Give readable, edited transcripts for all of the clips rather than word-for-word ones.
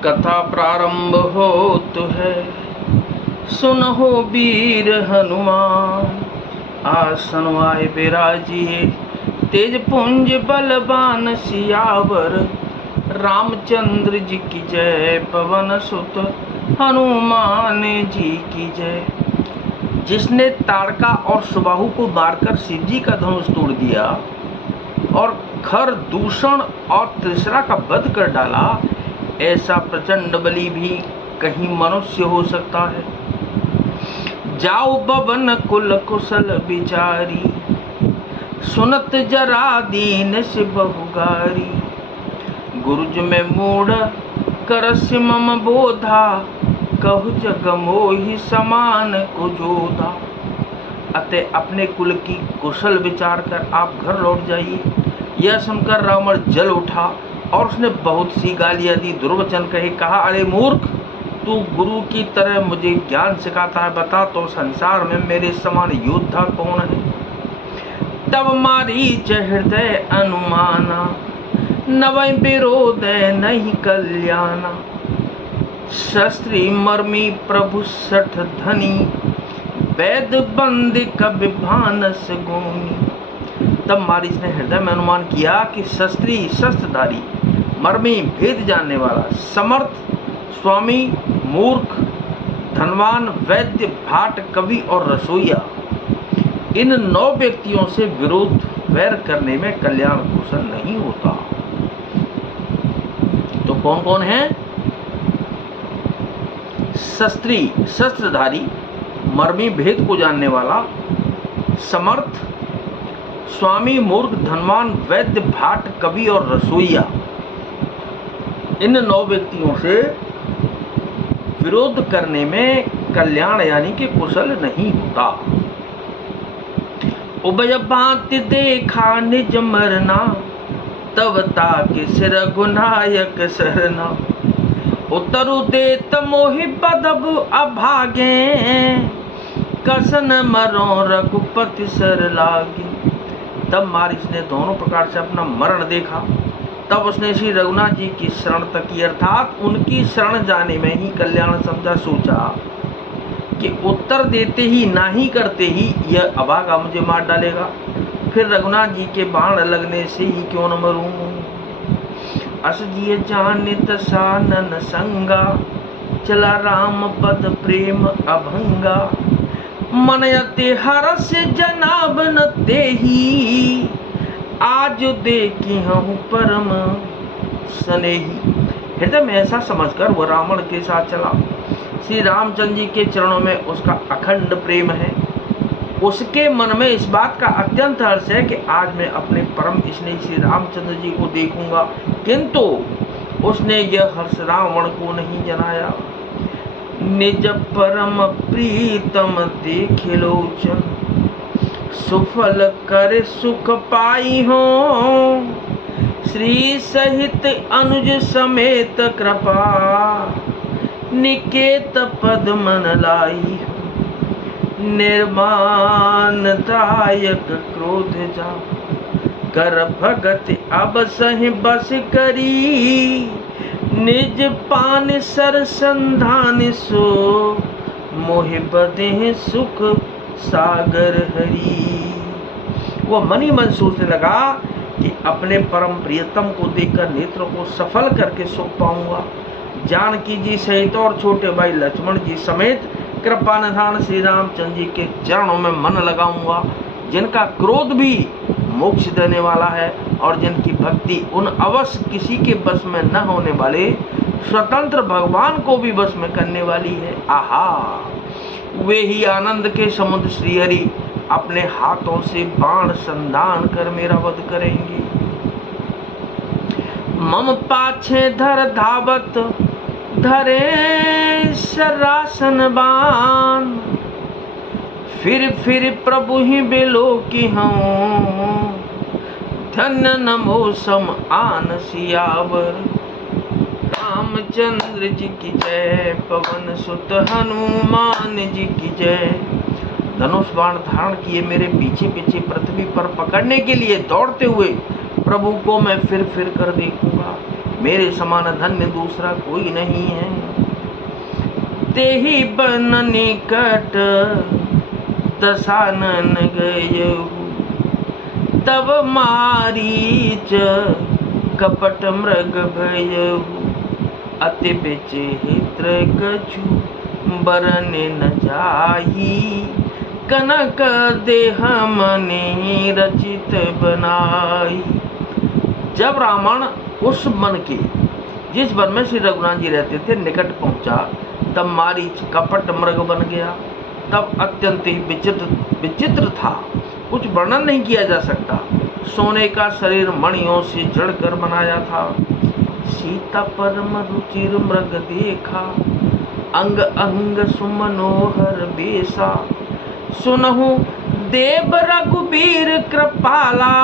कथा प्रारंभ होत है। सुनहो वीर हनुमान, आसन आए बिराजिए। तेज पुंज बलवान सियावर, रामचंद्र जी की जय। पवन सुत हनुमान जी की जय। जिसने ताड़का और सुबाहु को मारकर शिव जी का धनुष तोड़ दिया और खर, दूषण और त्रिशरा का वध कर डाला, ऐसा प्रचंड बली भी कहीं मनुष्य हो सकता है। जाओ बवन कुल कुशल विचारी, सुनत जरा दीन से बहुगारी। गुरुज में मूढ़ करस्य मम बोधा, कहु जग मोहि समान को जोधा। अतः अपने कुल की कुशल विचार कर आप घर लौट जाइए। यह सुनकर रावण जल उठा और उसने बहुत सी गालियां दी, दुर्वचन कहे। कहा, अरे मूर्ख, तू गुरु की तरह मुझे ज्ञान सिखाता है। बता तो संसार में मेरे समान योद्धा कौन है। तब मारीच हृदय अनुमाना, नवै विरोध नहीं कल्याणा। शस्त्री मर्मी प्रभु सठ धनी, वैद बंद कबि भानस गुनी। तब मारीच ने हृदय में अनुमान किया कि शस्त्री शस्त्रधारी, मर्मी भेद जानने वाला, समर्थ, स्वामी, मूर्ख, धनवान, वैद्य, भाट, कवि और रसोईया, इन 9 व्यक्तियों से विरोध वैर करने में कल्याण कुशल नहीं होता। तो कौन कौन है? शस्त्री शस्त्रधारी, मर्मी भेद को जानने वाला, समर्थ, स्वामी, मूर्ख, धनवान, वैद्य, भाट, कवि और रसोईया, इन 9 व्यक्तियों से विरोध करने में कल्याण यानी कि कुशल नहीं होता। उभय भांति देखा निज मरना, तब ताके सिर रघुनायक सरना। उतरु देत मोहि बदब अभागे, कसन मरो रघुपति सर लागे। तब मारीच ने दोनों प्रकार से अपना मरण देखा। तब उसने श्री रघुनाथ जी की शरण तक की, अर्थात उनकी शरण जाने में ही कल्याण समझा। सोचा कि उत्तर देते ही, नाही करते ही यह अभागा मुझे मार डालेगा, फिर रघुनाथ जी के बाण लगने से ही क्यों न मरूं। अस जिय जानित सानन संगा, चला राम पद प्रेम अभंगा। मन अति हरष जनाब न तेहि, आज देखी हूँ परम स्नेही। हृदय में ऐसा समझकर वह रावण के साथ चला। श्री रामचंद्र जी के चरणों में उसका अखंड प्रेम है। उसके मन में इस बात का अत्यंत हर्ष है कि आज मैं अपने परम स्नेही श्री रामचंद्र जी को देखूंगा, किंतु उसने यह हर्ष रावण को नहीं जनाया। निज परम प्रीतम देखे लोचन, सुफल कर सुख पाई हो। श्री सहित अनुज समेत कृपा, निकेत पद मन लाई। निर्माण दायक क्रोध जा, कर भगत अब सहि बस करी। निज पान सर संधान सो, मोहि बदे सुख सागर हरी। वो मन ही मन सोचने लगा कि अपने परम प्रियतम को देखकर नेत्रों को सफल करके सुख पाऊंगा। जानकी जी सहित और छोटे भाई लक्ष्मण जी समेत कृपा निधान श्री रामचंद्र जी के चरणों में मन लगाऊंगा, जिनका क्रोध भी मोक्ष देने वाला है और जिनकी भक्ति उन अवश्य किसी के बस में न होने वाले स्वतंत्र भगवान को भी बस में करने वाली है। आहा, वे ही आनंद के समुद्र श्री हरि अपने हाथों से बाण संधान कर मेरा वध करेंगे। मम पाछे धर धावत, धरे सरासन बाण। फिर प्रभु ही बिलो की हूँ, धन्य नमो सम आन सियावर। रामचंद्र जी की जय, पवन सुत हनुमान जी की जय। धनुष बाण धारण किए मेरे पीछे पीछे पृथ्वी पर पकड़ने के लिए दौड़ते हुए प्रभु को मैं फिर कर देखूंगा। मेरे समान धन्य दूसरा कोई नहीं है। तेहि बन निकट दशानन गयहु, तब मारीच कपट मृग भयहु, अति विचित्र कछु बरन न जाही, कनक देह मनि रचित बनाई। जब रावण उस वन के, जिस वन में श्री रघुनाथ जी रहते थे, निकट पहुंचा, तब मारीच कपट मृग बन गया। तब अत्यंत ही विचित्र था, कुछ वर्णन नहीं किया जा सकता। सोने का शरीर मणियों से जड़कर बनाया था। सीता परम रुचिर मृग देखा, अंग अंग सुमनोहर बेसा, सुनहु देव रघुबीर कृपाला,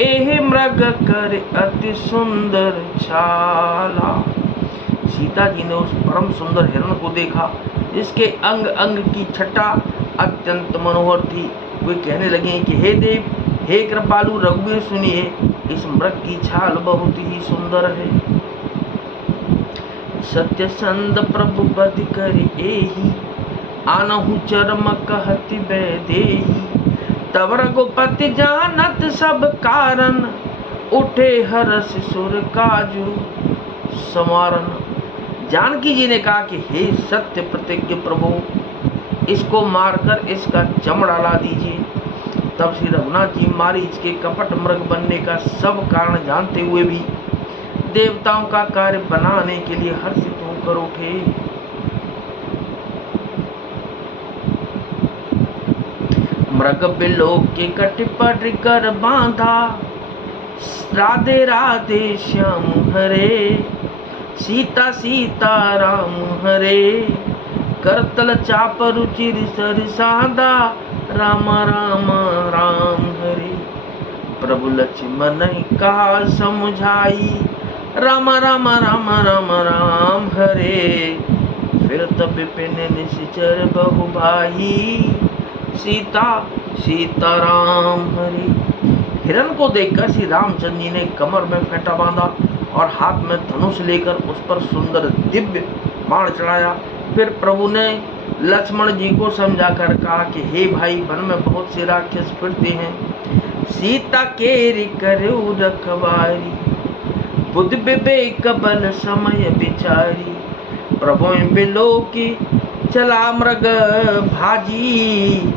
एहि मृग कर अति सुंदर छाला। सीता जी ने उस परम सुंदर हिरण को देखा, जिसके अंग अंग की छटा अत्यंत मनोहर थी। वे कहने लगे कि हे देव, हे कृपालु रघुवीर, सुनिए, इस मृग की छाल बहुत ही सुंदर है। सत्य संद प्रभु बद कर एही, आनहु चरम कहति बैदेही, तब रघुपति जानत सब कारण, उठे हरष सुर काजू समारन। जानकी जी ने कहा कि हे सत्य प्रतिज्ञ प्रभु, इसको मारकर इसका चमड़ा ला दीजिए। तब श्री रघुनाथ जी मारीच के कपट मृग बनने का सब कारण जानते हुए भी देवताओं का कार्य बनाने के लिए हर्षित होकर उठे। मृग बिलोक के कटिपट कर बांधा, राधे राधे श्याम हरे, सीता सीता राम हरे, करतल चाप रुचिर सर सादा, राम राम राम हरे। प्रभु लक्ष्मण कहा समझाई, राम राम राम राम राम हरे, फिर तब विपिन निश्चर बहु भाई, सीता सीता राम हरे। हिरण को देखकर श्री रामचंद्र जी ने कमर में फेंटा बांधा और हाथ में धनुष लेकर उस पर सुंदर दिव्य बाण चढ़ाया। फिर प्रभु ने लक्ष्मण जी को समझा कर कहा कि हे भाई, वन में बहुत से राक्षस फिरते हैं, सीता केरी करो रखवारी, बुद्धि विवेक बल समय विचारी, प्रभु बिलोकी चला मृग भाजी,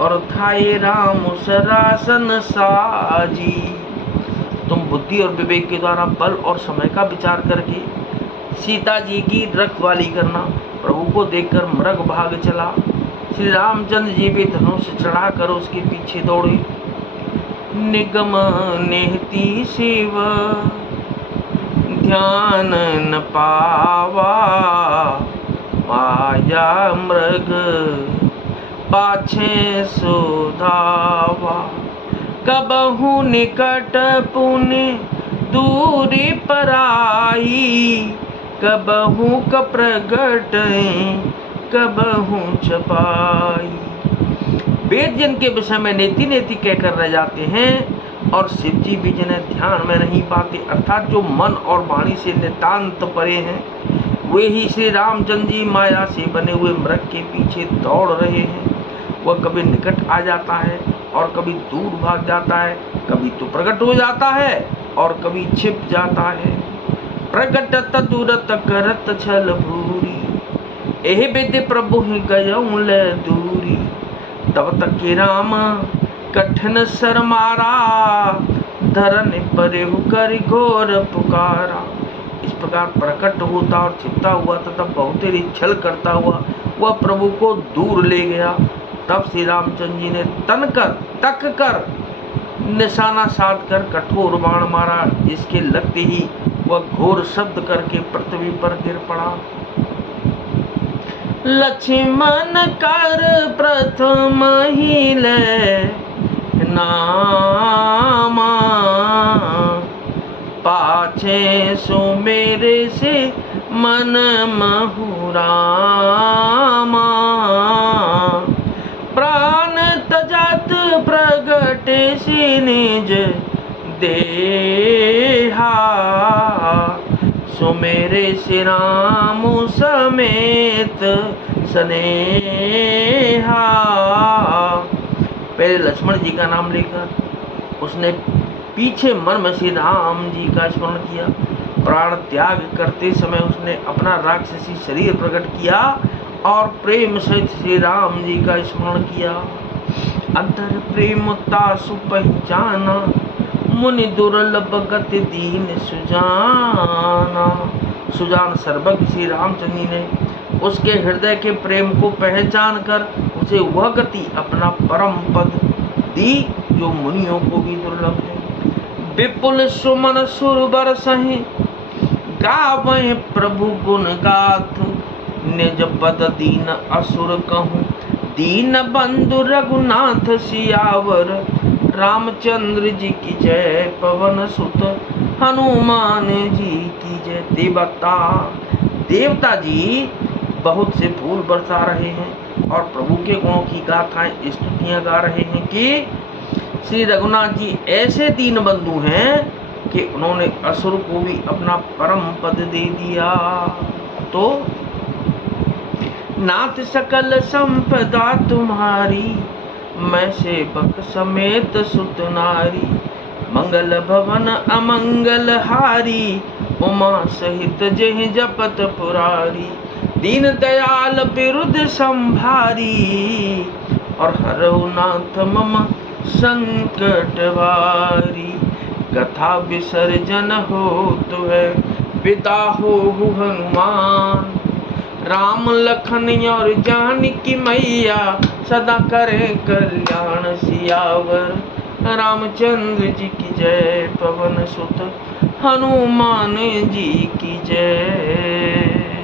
और थाए राम सरासन साजी। तुम बुद्धि और विवेक के द्वारा बल और समय का विचार करके सीता जी की रखवाली करना। प्रभु को देखकर मृग भाग चला। श्री रामचंद्र जी भी धनुष चढ़ाकर उसके पीछे दौड़े। निगम नेहती शिव ध्यान न पावा, माया मृग पाछे सुधावा, कबहु निकट पुनि दूरी पराई, कबहु कप्रगट कबहु छपाई। वेद जिनके विषय में नेति नेति कहकर रह जाते हैं और शिव जी भी जिन्हें ध्यान में नहीं पाते, अर्थात जो मन और वाणी से नितांत परे हैं, वे ही श्री रामचंद्र जी माया से बने हुए मृग के पीछे दौड़ रहे हैं। वह कभी निकट आ जाता है और कभी दूर भाग जाता है, कभी तो प्रकट हो जाता है और कभी छिप जाता है। प्रकटत दूरत करत छल भूरी, एहि विधि प्रभु ही गयऊ ले दूरी, तब तक के राम कठिन सर मारा, धरन परेहु करि घोर पुकारा। इस प्रकार प्रकट होता और छिपता हुआ तथा बहुत ही छल करता हुआ वह प्रभु को दूर ले गया। तब श्री रामचंद्र जी ने तक कर निशाना साध कर कठोर बाण मारा, जिसके लगते ही वह घोर शब्द करके पृथ्वी पर गिर पड़ा। लक्ष्मण कर प्रथम ही ले नामा, पाछे सो मेरे से मन महुरामा, प्राण तजत प्रगटे से निज देह, बेहा, सुमेरे श्री राम समेत स्नेहा। पहले लक्ष्मण जी का नाम लेकर उसने पीछे मन में श्री राम जी का स्मरण किया। प्राण त्याग करते समय उसने अपना राक्षसी शरीर प्रकट किया और प्रेम सहित श्री राम जी का स्मरण किया। अंतर प्रेम तासु पहचाना, मुनि दुर्लभ गति दीन सुजाना। सुजान सर्वज्ञ श्री रामचंद्र जी ने उसके हृदय के प्रेम को पहचान कर उसे वह गति अपना परम पद दी जो मुनियों को भी दुर्लभ है। विपुल सुमन सुर बरसहि, गावहि प्रभु गुण गाथ। निज पद दीन असुर कहूँ, दीन बंधु रघुनाथ सियावर। रामचंद्र जी की जय, पवन सुत हनुमान जी की जय। देवता जी बहुत से फूल बरसा रहे हैं और प्रभु के गुणों की गाथाएं स्तुतियां गा रहे हैं कि श्री रघुनाथ जी ऐसे दीन बंधु हैं कि उन्होंने असुर को भी अपना परम पद दे दिया। तो नाथ सकल संपदा तुम्हारी, मैं सेवक समेत सुत नारी। मंगल भवन अमंगल हारी, उमा सहित जेहि जपत पुरारी। दीन दयाल बिरुद संभारी, और हरहु नाथ मम संकट वारी। कथा विसर्जन होत है, पिता हो हनुमान। राम लखन और जानकी मैया, सदा करे कल्याण सियावर। रामचंद्र जी की जय, पवन सुत हनुमान जी की जय।